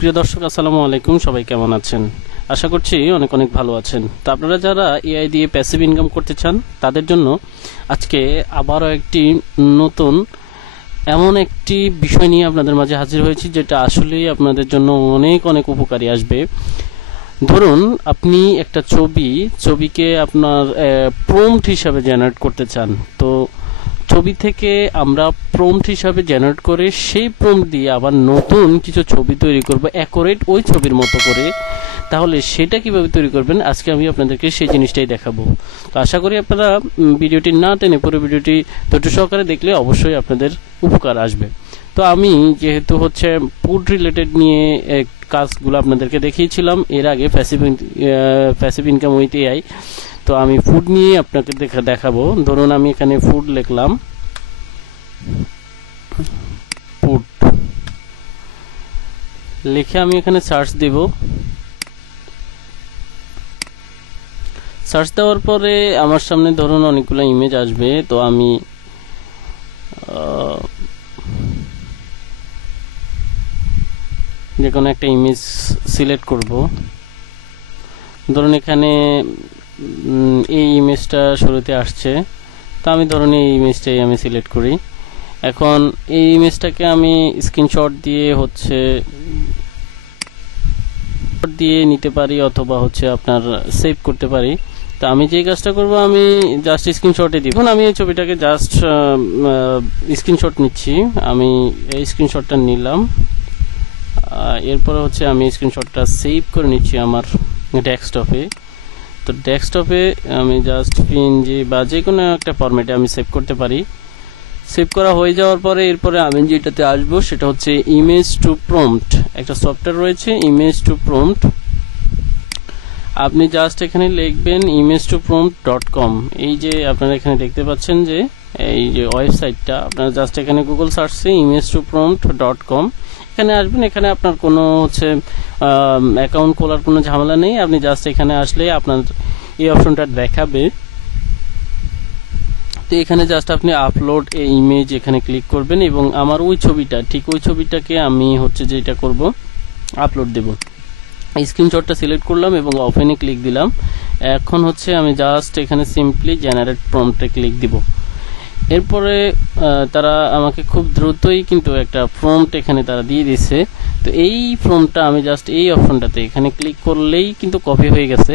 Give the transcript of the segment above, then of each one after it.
প্রিয় দর্শক, আসসালামু আলাইকুম। সবাই কেমন আছেন? আশা করছি অনেক অনেক ভালো আছেন। তো আপনারা যারা এআই দিয়ে প্যাসিভ ইনকাম করতে চান তাদের জন্য আজকে আবারও একটি নতুন এমন একটি বিষয় নিয়ে আপনাদের মাঝে হাজির হয়েছি, যেটা আসলেই আপনাদের জন্য অনেক অনেক উপকারী আসবে। ধরুন আপনি একটা ছবিকে আপনার প্রম্পট হিসাবে জেনারেট করতে চান। তো ছবি থেকে আমরা প্রম্পট হিসাবে জেনারেট করে সেই প্রম্পট দিয়ে আবার নতুন কিছু ছবি তৈরি করব অ্যাকুরেট ওই ছবির মতো করে। তাহলে সেটা কিভাবে তৈরি করবেন আজকে আমি আপনাদেরকে সেই জিনিসটাই দেখাবো। তো আশা করি আপনারা ভিডিওটি না টেনে পুরো ভিডিওটি ধৈর্য সহকারে দেখলে অবশ্যই আপনাদের উপকার আসবে। তো আমি যেহেতু ফুড রিলেটেড নিয়ে কাজগুলো আপনাদেরকে দেখিয়েছিলাম এর আগে প্যাসিভ ইনকাম উইথ এআই, তো আমি ফুড নিয়ে আপনাকে দেখাবো। ধরুন আমি এখানে ফুড লিখলাম, ফুড লিখে আমি এখানে সার্চ দেব। সার্চ দেওয়ার পরে আমার সামনে ধরুন অনেকগুলো ইমেজ আসবে। তো আমি যে কোনো একটা ইমেজ সিলেক্ট করব। ধরুন এখানে এই ইমেজটা শুরুতে আসছে, তো আমি ধরুন এই ইমেজটাই আমি সিলেক্ট করি। এখন এই ইমেজটাকে আমি স্ক্রিনশট দিয়ে নিতে পারি অথবা আপনার সেভ করতে পারি। তো আমি যে কাজটা করব, আমি জাস্ট স্ক্রিনশটে দিব। আমি এই ছবিটাকে জাস্ট স্ক্রিনশট নিচ্ছি। আমি এই স্ক্রিনশটটা নিলাম, এরপরে আমি স্ক্রিনশটটা সেভ করে নিচ্ছি আমার ডেস্কটপে। তো ডেস্কটপে আমি জাস্ট পিএনজি বা যে কোনো একটা ফরম্যাটে আমি সেভ করতে পারি। সেভ করা হয়ে যাওয়ার পরে এরপরে আমি যেটাতে আসবো সেটা হচ্ছে ইমেজ টু প্রম্পট। একটা সফটওয়্যার রয়েছে ইমেজ টু প্রম্পট। আপনি জাস্ট এখানে লিখবেন image2prompt.com। এই যে আপনারা এখানে দেখতে পাচ্ছেন যে এই যে ওয়েবসাইটটা, আপনারা জাস্ট এখানে গুগল সার্চে image2prompt.com এখানে আসবেন। এখানে আপনার কোনো অ্যাকাউন্ট খোলার কোনো ঝামেলা নেই। আপনি জাস্ট এখানে আসলে আপনার এই অপশনটা দেখাবে। তো এখানে জাস্ট আপনি আপলোড এ ইমেজ এখানে ক্লিক করবেন এবং আমার ওই ছবিটাকে আমি যেটা করব আপলোড দেব। স্ক্রিনশটটা সিলেক্ট করলাম এবং ওপেনে ক্লিক দিলাম। এখন আমি জাস্ট এখানে সিম্পলি জেনারেট প্রম্পটে ক্লিক দিব। এরপরে তারা আমাকে খুব দ্রুতই কিন্তু একটা প্রম্পট এখানে তারা দিয়ে দিচ্ছে। তো এই প্রম্পটটা আমি জাস্ট এই অপশনটাতে এখানে ক্লিক করলেই কিন্তু কপি হয়ে গেছে।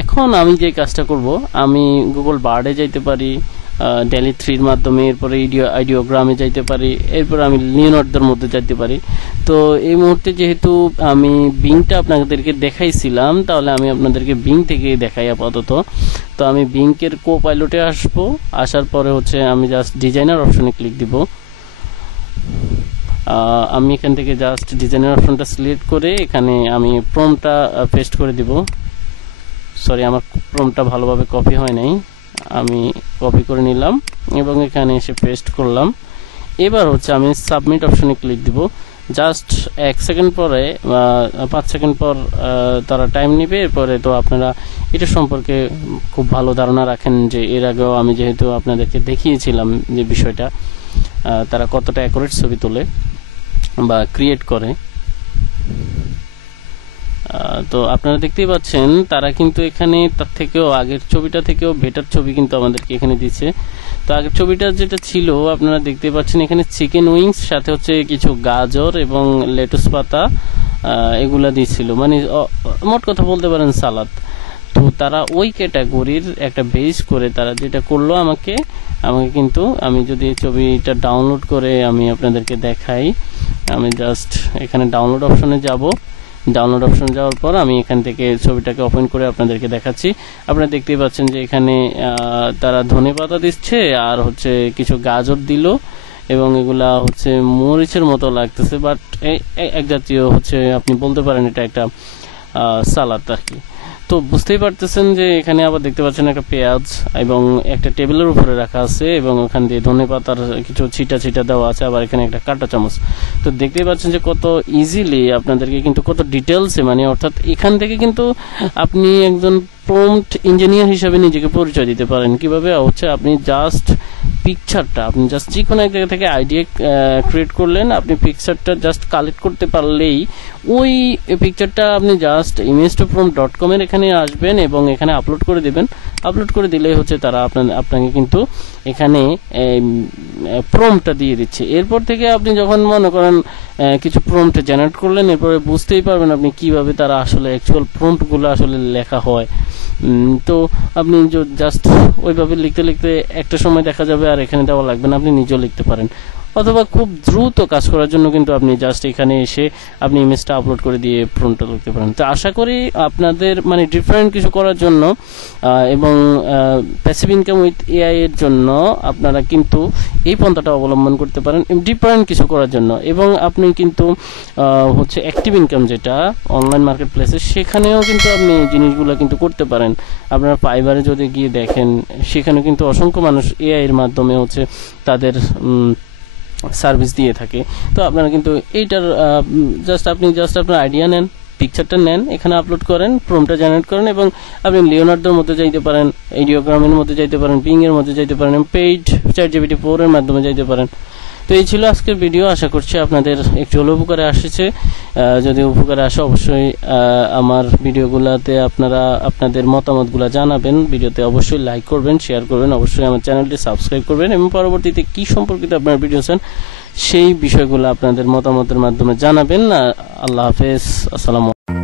এখন আমি যে কাজটা করব, আমি গুগল বার্ডে যাইতে পারি, ডেলি 3 এর মাধ্যমে, এরপরে আইডিওগ্রামে যাইতে পারি, এরপর আমি লিওনার্দোর মধ্যে যাইতে পারি। তো এই মুহূর্তে যেহেতু আমি বিংটা আপনাদেরকে দেখাইছিলাম, তাহলে আমি আপনাদেরকে বিং থেকে দেখাই আপাতত। তো আমি বিংকের কো-পাইলটে আসবো। আসার পরে আমি জাস্ট ডিজাইনার অপশনে ক্লিক দিব। আমি এখান থেকে জাস্ট ডিজাইনার অপশনটা সিলেক্ট করে এখানে আমি প্রম্পটটা পেস্ট করে দিব। সরি, আমার প্রম্পটটা ভালোভাবে কপি হয় নাই, আমি কপি করে নিলাম এবং এখানে এসে পেস্ট করলাম। এবার আমি সাবমিট অপশনে ক্লিক দিব। জাস্ট 1 সেকেন্ড পরে 5 সেকেন্ড পর তারা টাইম নেবে। এরপরে তো আপনারা এটা সম্পর্কে খুব ভালো ধারণা রাখেন যে এর আগেও আমি যেহেতু আপনাদেরকে দেখিয়েছিলাম যে বিষয়টা তারা কতটা অ্যাকুরেট ছবি তোলে বা ক্রিয়েট করে। তো আপনারা দেখতেই পাচ্ছেন তারা কিন্তু এখানে তার থেকেও আগের ছবিটা থেকেও বেটার ছবি কিন্তু আমাদেরকে এখানে দিচ্ছে। তো আগের ছবিটা যেটা ছিল আপনারা দেখতে পাচ্ছেন এখানে চিকেন উইংস সাথে কিছু গাজর এবং লেটুস পাতা এগুলা দিয়েছিল, মানে মোট কথা বলতে পারেন সালাদ। তো তারা ওই ক্যাটাগরির একটা বেস করে তারা যেটা করলো আমাকে কিন্তু আমি যদি এই ছবিটা ডাউনলোড করে আমি আপনাদেরকে দেখাই, আমি জাস্ট এখানে ডাউনলোড অপশনে যাব। ডাউনলোড অপশন যাওয়ার পর আমি এখান থেকে ছবিটাকে ওপেন করে আপনাদেরকে দেখাচ্ছি। আপনারা দেখতেই পাচ্ছেন যে এখানে তারা ধনেপাতা দিচ্ছে আর কিছু গাজর দিল এবং এগুলা মরিচের মতো লাগতেছে, বাট এক জাতীয় আপনি বলতে পারেন এটা একটা সালাদ আর কি। তো বুঝতেই পারতেছেন যে এখানে আবার দেখতে পাচ্ছেন একটা পেঁয়াজ এবং একটা টেবিলের উপরে রাখা আছে এবং ওখান দিয়ে ধনেপাতার কিছু ছিটা দেওয়া আছে, আবার এখানে একটা কাঁটা চামচ। তো দেখতেই পাচ্ছেন যে কত ইজিলি আপনাদেরকে কিন্তু কত ডিটেলসে, মানে অর্থাৎ এখান থেকে কিন্তু আপনি একজন প্রম্পট ইঞ্জিনিয়ার হিসেবে নিজেকে পরিচয় দিতে পারেন। কিভাবে আপনি জাস্ট পিকচারটা আপনি জাস্ট যে কোনো এক জায়গা থেকে আইডিয়া ক্রিয়েট করলেন, আপনি পিকচারটা জাস্ট কালেক্ট করতে পারলেই ওই পিকচারটা আপনি জাস্ট image2prompt.com এর এখানে আসবেন এবং এখানে আপলোড করে দেবেন। আপলোড করে দিলেই হচ্ছে তারা আপনাকে কিন্তু এখানে প্রম্পটটা দিয়ে দিচ্ছে। এরপর থেকে আপনি যখন মনে করেন কিছু প্রম্পট জেনারেট করলেন, এরপরে বুঝতেই পারবেন আপনি কিভাবে তারা আসলে অ্যাকচুয়াল প্রম্পটগুলো আসলে লেখা হয়। তো আপনি জাস্ট ওইভাবে লিখতে লিখতে একটা সময় দেখা যাবে আর এখানে দেওয়া লাগবে না, আপনি নিজেও লিখতে পারেন। অথবা খুব দ্রুত কাজ করার জন্য কিন্তু আপনি জাস্ট এখানে এসে আপনি ইমেজটা আপলোড করে দিয়ে প্রম্পটটা লিখতে পারেন। তো আশা করি আপনাদের মানে ডিফারেন্ট কিছু করার জন্য এবং প্যাসিভ ইনকাম উইথ এআই এর জন্য আপনারা কিন্তু এই পন্থাটা অবলম্বন করতে পারেন ডিফারেন্ট কিছু করার জন্য। এবং আপনি কিন্তু হচ্ছে অ্যাক্টিভ ইনকাম যেটা অনলাইন মার্কেট প্লেসে, সেখানেও কিন্তু আপনি জিনিসগুলো কিন্তু করতে পারেন। আপনারা ফাইবারে যদি গিয়ে দেখেন, সেখানে কিন্তু অসংখ্য মানুষ এআই এর মাধ্যমে হচ্ছে তাদের সার্ভিস দিয়ে থাকে। তো আপনারা কিন্তু এইটার জাস্ট আপনার আইডিয়া নেন, পিকচারটা নেন, এখানে আপলোড করেন, প্রম্পটটা জেনারেট করেন এবং আপনি লিওনার্ডোর মধ্যে যাইতে পারেন, আইডিওগ্রামের মধ্যে যাইতে পারেন, বিং এর মধ্যে যাইতে পারেন, পেইড ChatGPT-4 এর মাধ্যমে যাইতে পারেন। তো এই ছিল আজকের ভিডিও। আশা করছি আপনাদের একটু হলেও উপকারে আসছে। যদি উপকারে আসে অবশ্যই আমার ভিডিওগুলোতে আপনারা আপনাদের মতামতগুলো জানাবেন। ভিডিওতে অবশ্যই লাইক করবেন, শেয়ার করবেন, অবশ্যই আমার চ্যানেলটি সাবস্ক্রাইব করবেন এবং পরবর্তীতে কি সম্পর্কিত আপনার ভিডিও চান সেই বিষয়গুলো আপনাদের মতামতের মাধ্যমে জানাবেন। আল্লাহ হাফেজ, আসসালামু আলাইকুম।